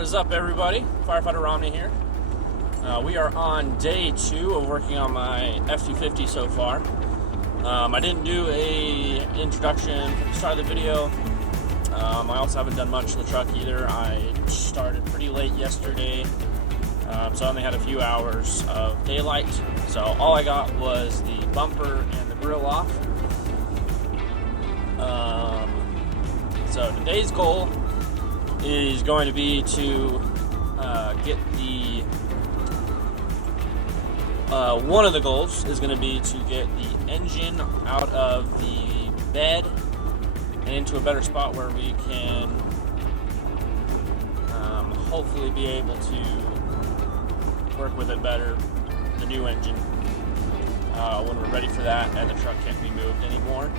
What is up, everybody? Firefighter Romney here. We are on day 2 of working on my F-250 so far. I didn't do a introduction from the start of the video. I also haven't done much to the truck either. I started pretty late yesterday, so I only had a few hours of daylight. So all I got was the bumper and the grill off. So today's goal is going to be to get the one of the goals is going to be to get the engine out of the bed and into a better spot where we can hopefully be able to work with it better, the new engine, when we're ready for that and the truck can't be moved anymore.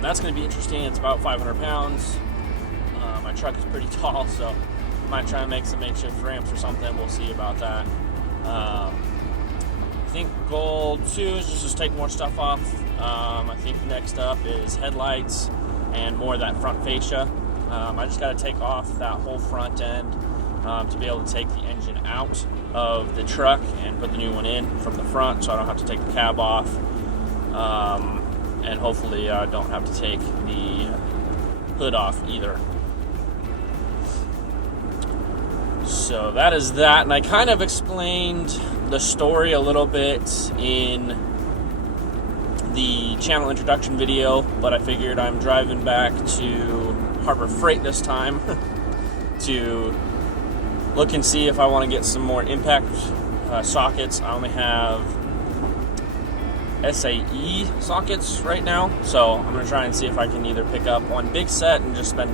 That's going to be interesting. It's about 500 pounds. My truck is pretty tall, so I might try and make some makeshift ramps or something. We'll see about that. I think goal 2 is just take more stuff off. I think next up is headlights and more of that front fascia. I just got to take off that whole front end to be able to take the engine out of the truck and put the new one in from the front, so I don't have to take the cab off. And hopefully I don't have to take the hood off either. So that is that, and I kind of explained the story a little bit in the channel introduction video, but I figured I'm driving back to Harbor Freight this time to look and see if I want to get some more impact sockets. I only have SAE sockets right now, so I'm going to try and see if I can either pick up one big set and just spend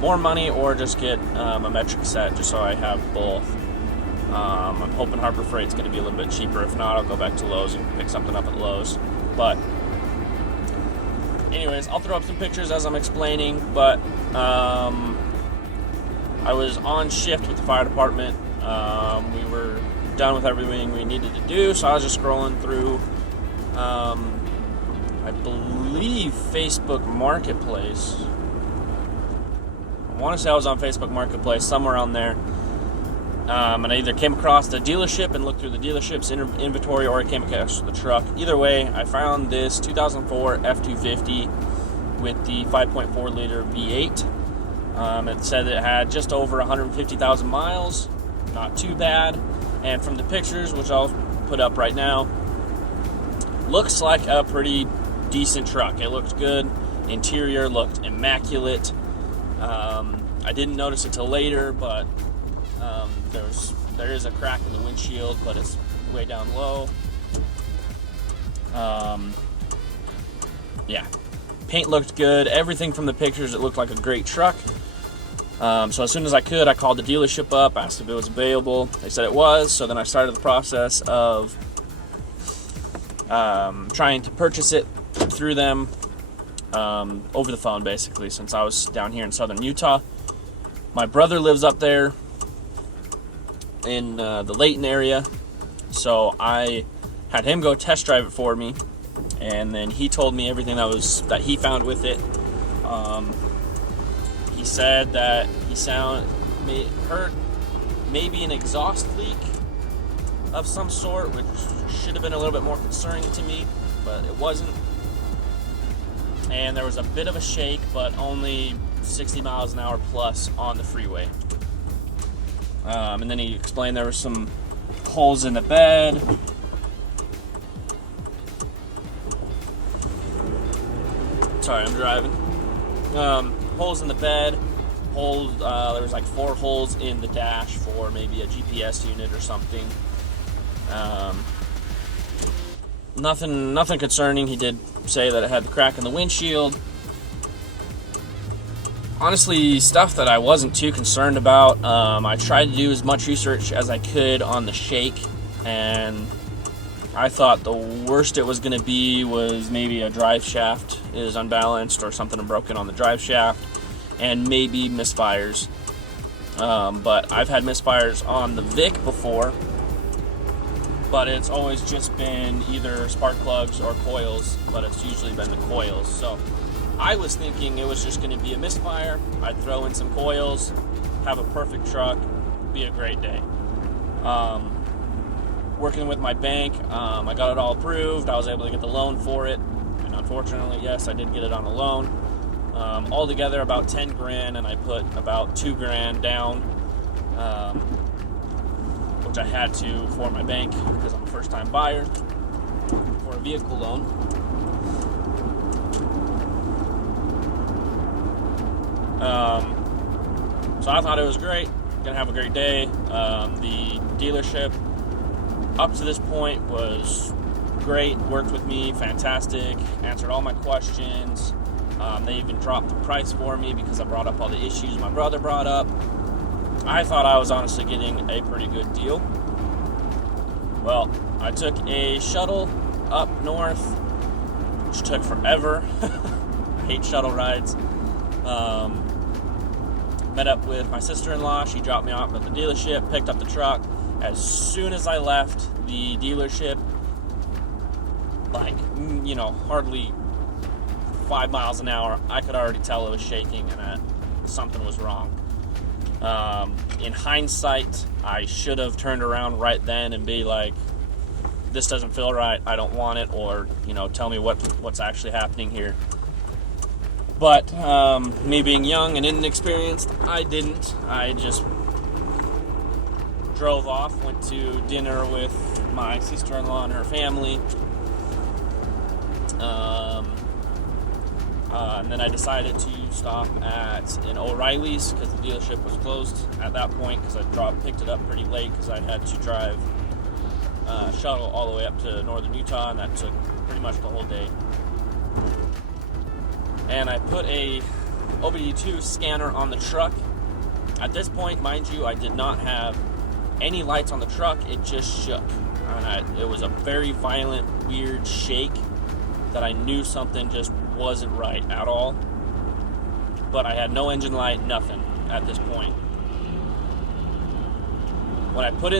more money, or just get a metric set just so I have both. I'm hoping Harbor Freight's going to be a little bit cheaper. If not, I'll go back to Lowe's and pick something up at Lowe's. But anyways, I'll throw up some pictures as I'm explaining, but I was on shift with the fire department. We were done with everything we needed to do, so I was just scrolling through I believe Facebook Marketplace. I want to say I was on Facebook Marketplace, somewhere on there. And I either came across the dealership and looked through the dealership's inventory, or I came across the truck. Either way, I found this 2004 F-250 with the 5.4 liter V8. It said it had just over 150,000 miles. Not too bad. And from the pictures, which I'll put up right now, looks like a pretty decent truck. It looked good. Interior looked immaculate. I didn't notice it till later, but there is a crack in the windshield, but it's way down low. Yeah, paint looked good. Everything from the pictures, it looked like a great truck. So as soon as I could, I called the dealership up, asked if it was available. They said it was, so then I started the process of trying to purchase it through them over the phone, basically, since I was down here in southern Utah. My brother lives up there in the Layton area, so I had him go test drive it for me, and then he told me everything that he found with it. He said that he heard maybe an exhaust leak of some sort, which should have been a little bit more concerning to me, but it wasn't. And there was a bit of a shake, but only 60 miles an hour plus on the freeway. And then he explained there were some holes in the bed. Sorry, I'm driving. Holes in the bed. There was like 4 holes in the dash for maybe a GPS unit or something. Nothing concerning. He did say that it had the crack in the windshield. Honestly, stuff that I wasn't too concerned about. I tried to do as much research as I could on the shake, and I thought the worst it was going to be was maybe a drive shaft is unbalanced or something broken on the drive shaft, and maybe misfires. But I've had misfires on the Vic before, but it's always just been either spark plugs or coils, but it's usually been the coils. So I was thinking it was just going to be a misfire. I'd throw in some coils, have a perfect truck, be a great day. Working with my bank, I got it all approved. I was able to get the loan for it, and unfortunately, yes, I did get it on a loan. Altogether about 10 grand, and I put about 2 grand down, which I had to for my bank because I'm a first-time buyer for a vehicle loan. So I thought it was great. Gonna have a great day. The dealership up to this point was great. Worked with me, fantastic. Answered all my questions. They even dropped the price for me because I brought up all the issues my brother brought up. I thought I was honestly getting a pretty good deal. Well, I took a shuttle up north, which took forever. I hate shuttle rides. Met up with my sister-in-law. She dropped me off at the dealership, picked up the truck. As soon as I left the dealership, hardly 5 miles an hour, I could already tell it was shaking and that something was wrong. In hindsight, I should have turned around right then and be like, this doesn't feel right, I don't want it, or, tell me what's actually happening here. But me being young and inexperienced, I didn't. I just drove off, went to dinner with my sister-in-law and her family. And then I decided to stop at an O'Reilly's because the dealership was closed at that point because I picked it up pretty late because I had to drive shuttle all the way up to northern Utah, and that took pretty much the whole day. And I put a OBD2 scanner on the truck. At this point, mind you, I did not have any lights on the truck. It just shook. It was a very violent, weird shake that I knew something just wasn't right at all. But I had no engine light, nothing at this point. When I put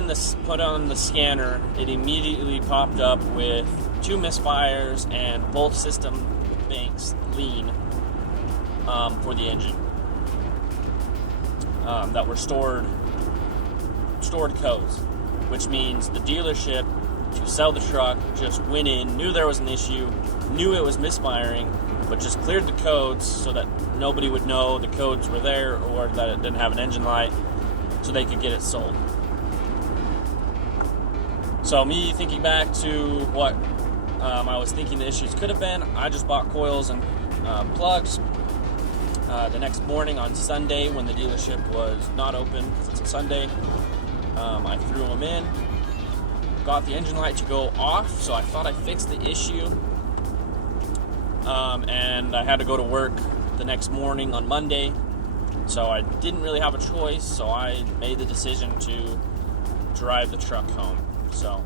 on the scanner, it immediately popped up with 2 misfires and both system banks lean for the engine that were stored codes, which means the dealership to sell the truck just went in, knew there was an issue, knew it was misfiring, but just cleared the codes so that nobody would know the codes were there or that it didn't have an engine light, so they could get it sold. So me thinking back to what I was thinking the issues could have been, I just bought coils and plugs. The next morning on Sunday, when the dealership was not open because it's a Sunday, I threw them in, got the engine light to go off, so I thought I fixed the issue. And I had to go to work the next morning on Monday, so I didn't really have a choice, so I made the decision to drive the truck home. So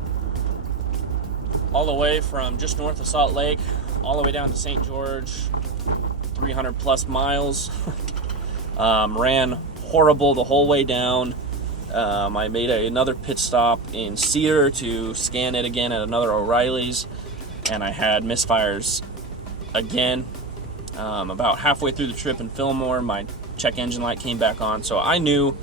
all the way from just north of Salt Lake, all the way down to St. George, 300 plus miles. Ran horrible the whole way down. I made another pit stop in Cedar to scan it again at another O'Reilly's, and I had misfires again. About halfway through the trip in Fillmore, my check engine light came back on, so I knew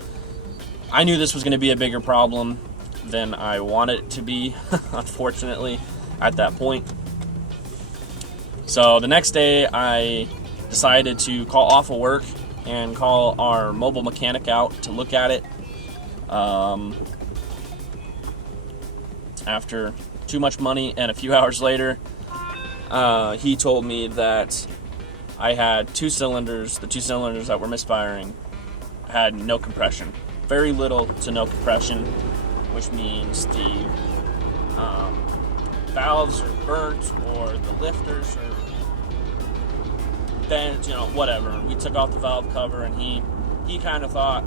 this was going to be a bigger problem than I wanted it to be, unfortunately, at that point. So the next day, I decided to call off of work and call our mobile mechanic out to look at it. After too much money and a few hours later, he told me that I had 2 cylinders. The 2 cylinders that were misfiring had no compression. Very little to no compression, which means the valves are burnt or the lifters are bent, whatever. We took off the valve cover, and he kind of thought,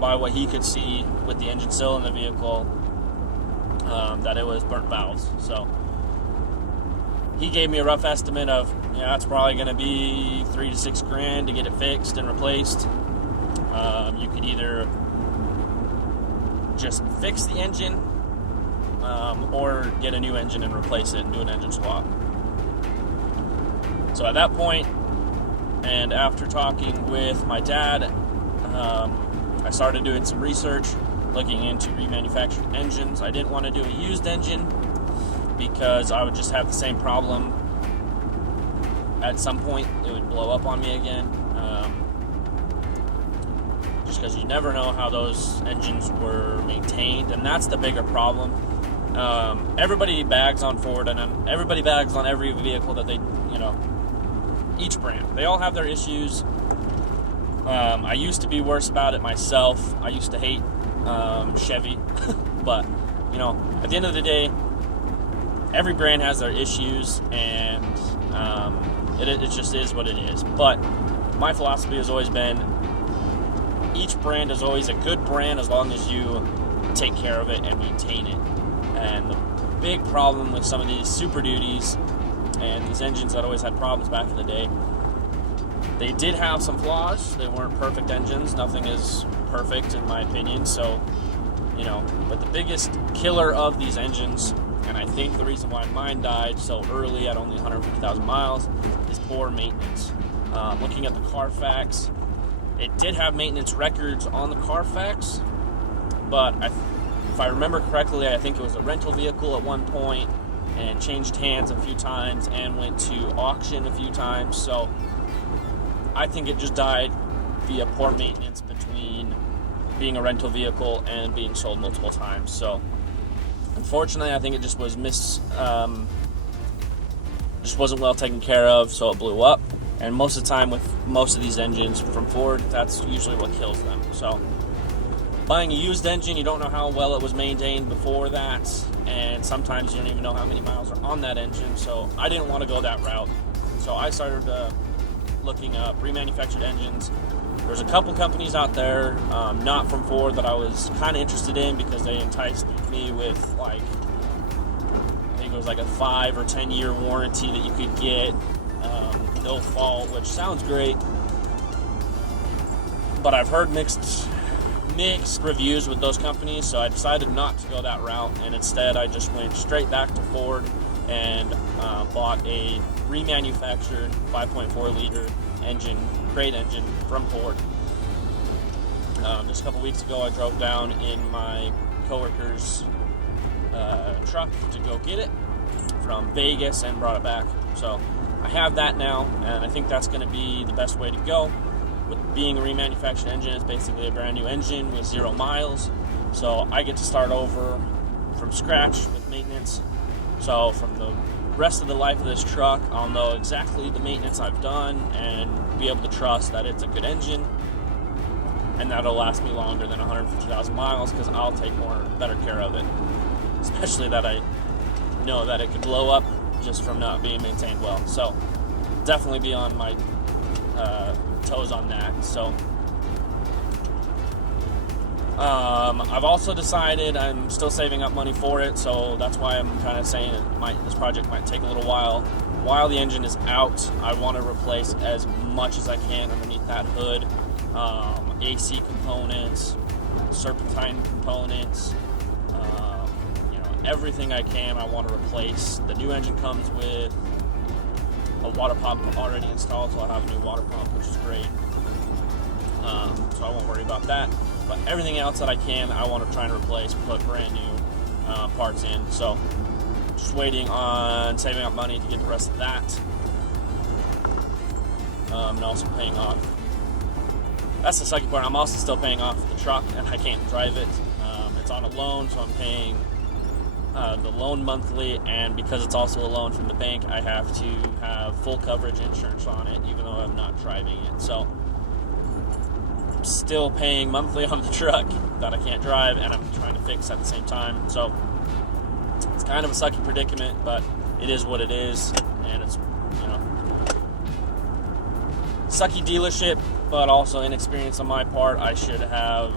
by what he could see with the engine still in the vehicle, that it was burnt valves. So he gave me a rough estimate of, it's probably going to be $3 to $6 grand to get it fixed and replaced. You could either just fix the engine, or get a new engine and replace it and do an engine swap. So at that point, And after talking with my dad, I started doing some research, looking into remanufactured engines. I didn't want to do a used engine because I would just have the same problem. At some point, it would blow up on me again. Just because you never know how those engines were maintained, and that's the bigger problem. Everybody bags on Ford, and everybody bags on every vehicle that they, each brand. They all have their issues. I used to be worse about it myself. I used to hate Chevy, but at the end of the day, every brand has their issues, and it just is what it is. But my philosophy has always been, each brand is always a good brand as long as you take care of it and maintain it. And the big problem with some of these Super Duties and these engines that always had problems back in the day, they did have some flaws. They weren't perfect engines. Nothing is perfect in my opinion. So, but the biggest killer of these engines, and I think the reason why mine died so early at only 150,000 miles, is poor maintenance. Looking at the Carfax, it did have maintenance records on the Carfax, but if I remember correctly, I think it was a rental vehicle at one point and changed hands a few times and went to auction a few times. So I think it just died via poor maintenance between being a rental vehicle and being sold multiple times. So unfortunately, I think it just was just wasn't well taken care of, so it blew up. And most of the time with most of these engines from Ford, that's usually what kills them. So buying a used engine, you don't know how well it was maintained before that, and sometimes you don't even know how many miles are on that engine. So I didn't want to go that route. So I started looking up remanufactured engines. There's a couple companies out there, not from Ford, that I was kind of interested in because they enticed me with I think it was like a 5 or 10 year warranty that you could get, no fault, which sounds great. But I've heard mixed reviews with those companies, so I decided not to go that route, and instead I just went straight back to Ford and bought a remanufactured 5.4 liter engine, crate engine from Ford. Just a couple weeks ago, I drove down in my coworker's truck to go get it from Vegas and brought it back. So I have that now, and I think that's going to be the best way to go. With being a remanufactured engine, it's basically a brand new engine with 0 miles. So I get to start over from scratch with maintenance. So from the rest of the life of this truck, I'll know exactly the maintenance I've done and be able to trust that it's a good engine, and that'll last me longer than 150,000 miles because I'll take better care of it. Especially that I know that it could blow up just from not being maintained well. So definitely be on my toes on that. So I've also decided I'm still saving up money for it, so that's why I'm kind of saying this project might take a little while. While the engine is out, I want to replace as much as I can underneath that hood. AC components, serpentine components, everything I can I want to replace. The new engine comes with a water pump already installed, so I'll have a new water pump, which is great. So I won't worry about that. But everything else that I can, I want to try and replace, put brand new parts in. So just waiting on saving up money to get the rest of that. And also paying off. That's the second part. I'm also still paying off the truck, and I can't drive it. It's on a loan, so I'm paying the loan monthly, and because it's also a loan from the bank, I have to have full coverage insurance on it, even though I'm not driving it. So I'm still paying monthly on the truck that I can't drive, and I'm trying to fix at the same time. So it's kind of a sucky predicament, but it is what it is, and it's, sucky dealership, but also inexperience on my part. I should have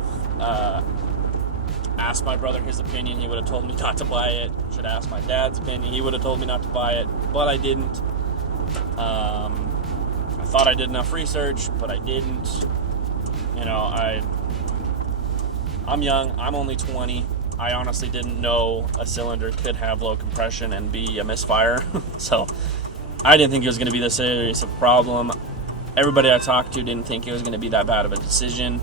asked my brother his opinion. He would have told me not to buy it. Should have asked my dad's opinion. He would have told me not to buy it, but I didn't. I thought I did enough research, but I didn't. I'm young. I'm only 20. I honestly didn't know a cylinder could have low compression and be a misfire. So I didn't think it was going to be this serious of a problem. everybody I talked to didn't think it was going to be that bad of a decision.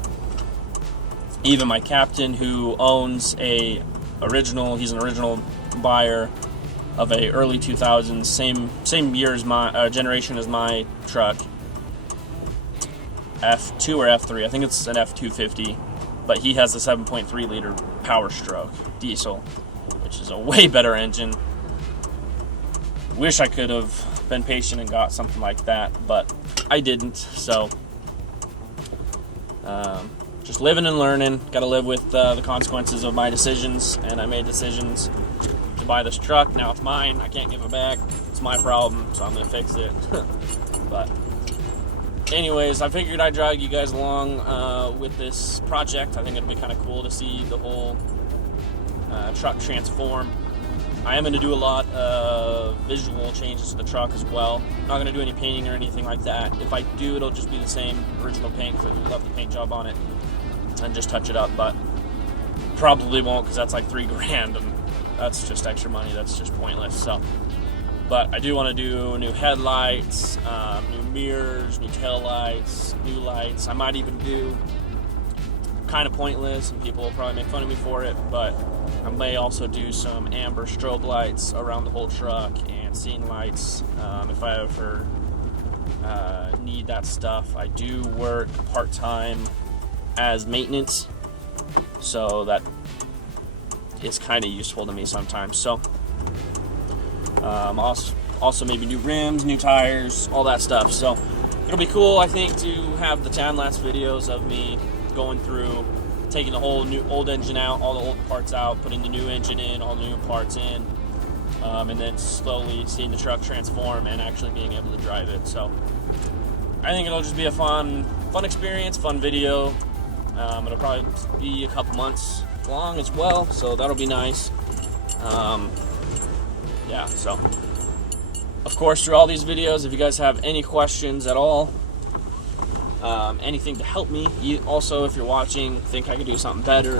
Even my captain, who owns he's an original buyer of a early 2000s, same year as my generation as my truck, F2 or F3, I think it's an F-250, but he has a 7.3 liter Power Stroke diesel, which is a way better engine. Wish I could have been patient and got something like that, but I didn't. So just living and learning. Got to live with the consequences of my decisions, and I made decisions to buy this truck. Now it's mine. I can't give it back. It's my problem, so I'm gonna fix it. But anyways, I figured I'd drag you guys along with this project. I think it'll be kind of cool to see the whole truck transform. I am going to do a lot of visual changes to the truck as well. I'm not going to do any painting or anything like that. If I do, it'll just be the same original paint, because I love the paint job on it, and just touch it up. But probably won't, because that's like $3,000, and that's just extra money. That's just pointless. So, but I do want to do new headlights, new mirrors, new tail lights, new lights. I might even do kind of pointless, and people will probably make fun of me for it, but I may also do some amber strobe lights around the whole truck and scene lights if I ever need that stuff. I do work part-time as maintenance, so that is kind of useful to me sometimes. So also maybe new rims, new tires, all that stuff. So it'll be cool, I think, to have the time-lapse videos of me going through, taking the whole old engine out, all the old parts out, putting the new engine in, all the new parts in, and then slowly seeing the truck transform and actually being able to drive it. So I think it'll just be a fun experience, fun video. It'll probably be a couple months long as well, so that'll be nice. Yeah, so of course, through all these videos, if you guys have any questions at all, anything to help me, also if you're watching, think I could do something better,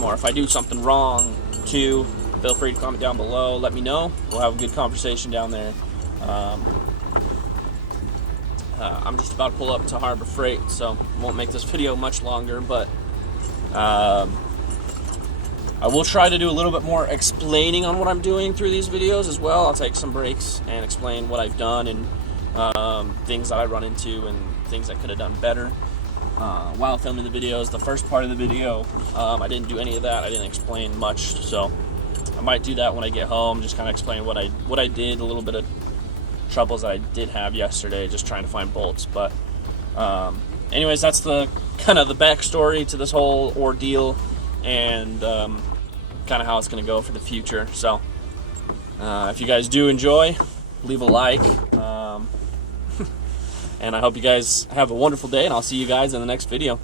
or if I do something wrong too, feel free to comment down below, let me know. We'll have a good conversation down there. I'm just about to pull up to Harbor Freight, so won't make this video much longer, but I will try to do a little bit more explaining on what I'm doing through these videos as well. I'll take some breaks and explain what I've done and things that I run into and things I could have done better while filming the videos. The first part of the video, I didn't do any of that. I didn't explain much, so I might do that when I get home. Just kind of explain what I did, a little bit of troubles that I did have yesterday, just trying to find bolts. But anyways, that's the kind of the backstory to this whole ordeal, and kind of how it's going to go for the future. So if you guys do enjoy, leave a like. And I hope you guys have a wonderful day, and I'll see you guys in the next video.